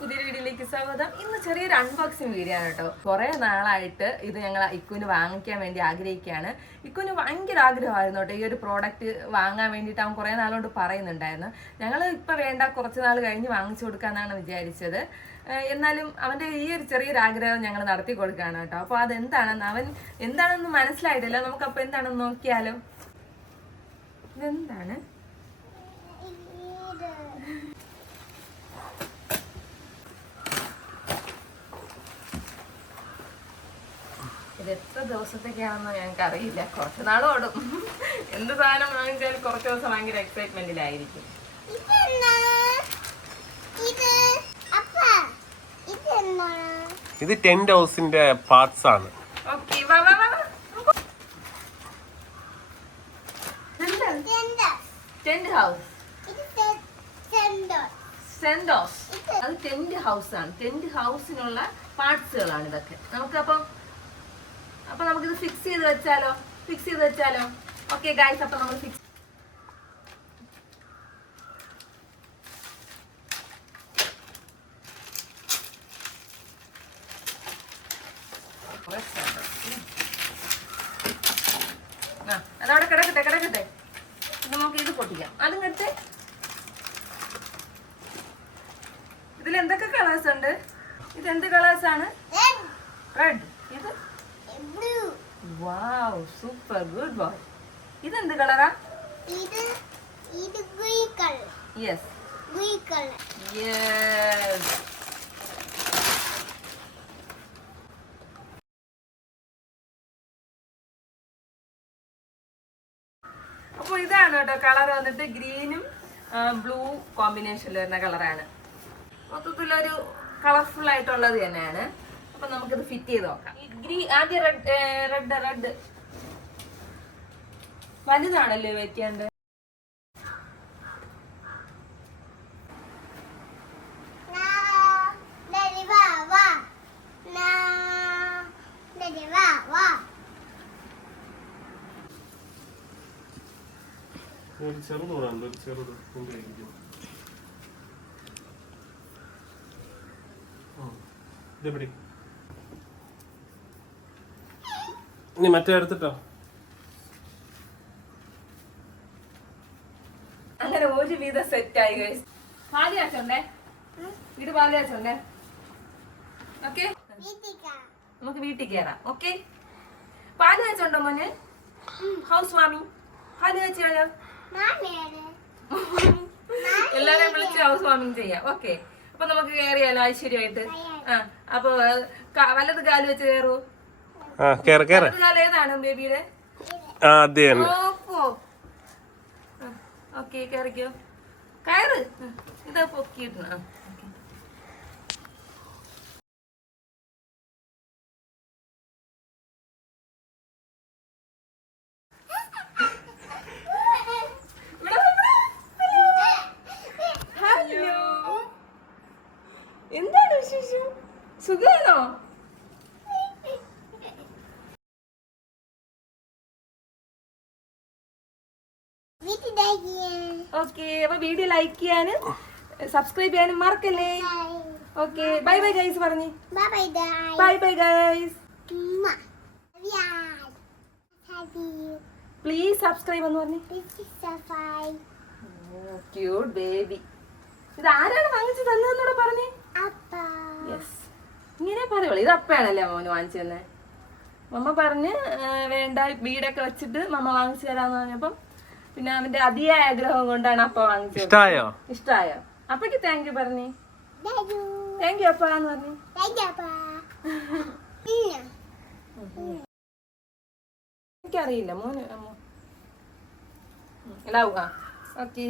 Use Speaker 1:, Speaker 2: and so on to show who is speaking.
Speaker 1: പുതിയൊരു വീഡിയോയിലേക്ക് സ്വാഗതം. ഇന്ന് ചെറിയൊരു അൺബോക്സിങ് വീഡിയോ ആണ് കേട്ടോ. കുറെ നാളായിട്ട് ഇത് ഞങ്ങൾ ഇക്കുവിന് വാങ്ങിക്കാൻ വേണ്ടി ആഗ്രഹിക്കുകയാണ്. ഇക്കുവിന് ഭയങ്കര ആഗ്രഹമായിരുന്നു കേട്ടോ. ഈ ഒരു പ്രോഡക്റ്റ് വാങ്ങാൻ വേണ്ടിയിട്ട് അവൻ കുറെ നാളോട് പറയുന്നുണ്ടായിരുന്നു. ഞങ്ങൾ ഇപ്പൊ വേണ്ട കുറച്ച് നാൾ കഴിഞ്ഞ് വാങ്ങിച്ചു കൊടുക്കാന്നാണ് വിചാരിച്ചത്. എന്നാലും അവന്റെ ഈ ഒരു ചെറിയൊരു ആഗ്രഹം ഞങ്ങൾ നടത്തി കൊടുക്കുകയാണ് കേട്ടോ. അപ്പോൾ അതെന്താണെന്ന് അവൻ എന്താണെന്ന് മനസ്സിലായിട്ടില്ല. നമുക്കപ്പോൾ എന്താണെന്ന് നോക്കിയാലോ? ഇതെന്താണ്? ഇത് എത്ര ദിവസത്തേക്കാണെന്ന് ഞങ്ങൾക്ക് അറിയില്ല കുറച്ച് നാൾ ഓടും. എന്ത് സാധനം വാങ്ങിച്ചാലും കുറച്ച് ദിവസം ഭയങ്കര എക്സൈറ്റ്മെന്റിലായിരിക്കും?
Speaker 2: ഇത് അപ്പ. ഇതെന്നാ?
Speaker 3: ഇത് ടെന്റ് ഹൗസിന്റെ പാർട്സ് ആണ്?
Speaker 1: Tent house. അത് ടെന്റ് ഹൗസ് ആണ്. ടെന്റ് ഹൗസിനുള്ള പാർട്സുകളാണ് ഇതൊക്കെ. നമുക്കപ്പം അപ്പൊ നമുക്കിത് ഫിക്സ് ചെയ്ത് വെച്ചാലോ? ഫിക്സ് ചെയ്ത് വെച്ചാലോ? ഓക്കെ ഗൈസ് അപ്പൊ നമ്മൾ ഫിക്സ് അതവിടെ കിടക്കട്ടെ കിടക്കട്ടെ. നമുക്ക് ഇത് പൊട്ടിക്കാം. അതും കെട്ട് ഇതിൽ എന്തൊക്കെ കളേഴ്സ് ഉണ്ട്? ഇത് എന്ത് കളേഴ്സ് ആണ്? റെഡ് സൂപ്പർ ഗുഡ് ബോയ് ഇത് എന്ത് കളറാ?
Speaker 2: ഇത് ഇത് green colour
Speaker 1: yes
Speaker 2: green colour
Speaker 1: yes അപ്പോൾ ഇതാണ് കേട്ടോ കളർ വന്നിട്ട് ഗ്രീനും ബ്ലൂ കോമ്പിനേഷനിൽ വരുന്ന കളറാണ്. മൊത്തത്തിലൊരു കളർഫുൾ ആയിട്ടുള്ളത് തന്നെയാണ്. അപ്പൊ നമുക്കിത് ഫിറ്റ് ചെയ്ത് നോക്കാം. ഗ്രീ ആദ്യം റെഡ് റെഡ് റെഡ് വലുതാണല്ലേ വെറ്റിയാണ്ട്
Speaker 2: നാ,
Speaker 3: ചെറുത് കൊണ്ടുപോയിരിക്കും ഇതെവിടെ മറ്റേ എടുത്തിട്ടോ?
Speaker 1: അങ്ങനെ ഒരു വിധ സെറ്റ് ആയി ഗൈസ് പാൽ ഇത് വീട് പാൽ കാച്ചുണ്ടേ? ഓക്കെ നമുക്ക് വീട്ടിൽ കയറാം ഓക്കെ പാൽ മോനെ മോന്? ഹൗസ് മാമി പാൽ കാച്ചാലോ
Speaker 2: മാമിയാണ്.
Speaker 1: എല്ലാരെയും വിളിച്ച് ഹൗസ് വാമിങ് ചെയ്യാം. ഓക്കെ അപ്പൊ നമുക്ക് കയറിയാലോ ഐശ്വര്യമായിട്ട്? ആ അപ്പൊ വല്ലത് വലത് കാൽ വെച്ച് കയറൂ ഏതാണ് ബേബിയുടെ ഓപ്പോ ഓക്കെ കയറിക്കോ കയറ്. ഇതാ ഹലോ. എന്താണ് വിശേഷം? സുഖാണോ ഓക്കെ അപ്പൊ വീഡിയോ ലൈക്ക് ചെയ്യാനും സബ്സ്ക്രൈബ് ചെയ്യാനും മറക്കല്ലേ. ഓക്കെ ബൈ ബൈ ഗൈസ് പറഞ്ഞു. Bye bye guys. Please subscribe എന്ന് പറഞ്ഞു. ക്യൂട്ട് ബേബി ഇത് ആരാണ് വാങ്ങിച്ചു തന്നതെന്നൂടെ പറഞ്ഞേ? യെസ് ഇങ്ങനെ പറയുള്ളൂ. ഇത് അപ്പയാണല്ലേ മോന് വാങ്ങിച്ചു തന്നെ? മമ്മ പറഞ്ഞ് വേണ്ട വീടൊക്കെ വെച്ചിട്ട് മമ്മ വാങ്ങിച്ചു തരാന്ന് പറഞ്ഞപ്പം പിന്നെ അവന്റെ അതിയായ ആഗ്രഹം കൊണ്ടാണ് അപ്പ വാങ്ങിച്ചത്.
Speaker 3: ഇഷ്ടായോ?
Speaker 1: ഇഷ്ടായോ? അപ്പക്ക് താങ്ക് യു പറഞ്ഞു.
Speaker 2: Thank you.
Speaker 1: താങ്ക് യു അപ്പ എന്ന് പറഞ്ഞു.
Speaker 2: Thank you, Appa.
Speaker 1: എനിക്കറിയില്ല. മോന് ഉണ്ടാവുക ഓക്കെ.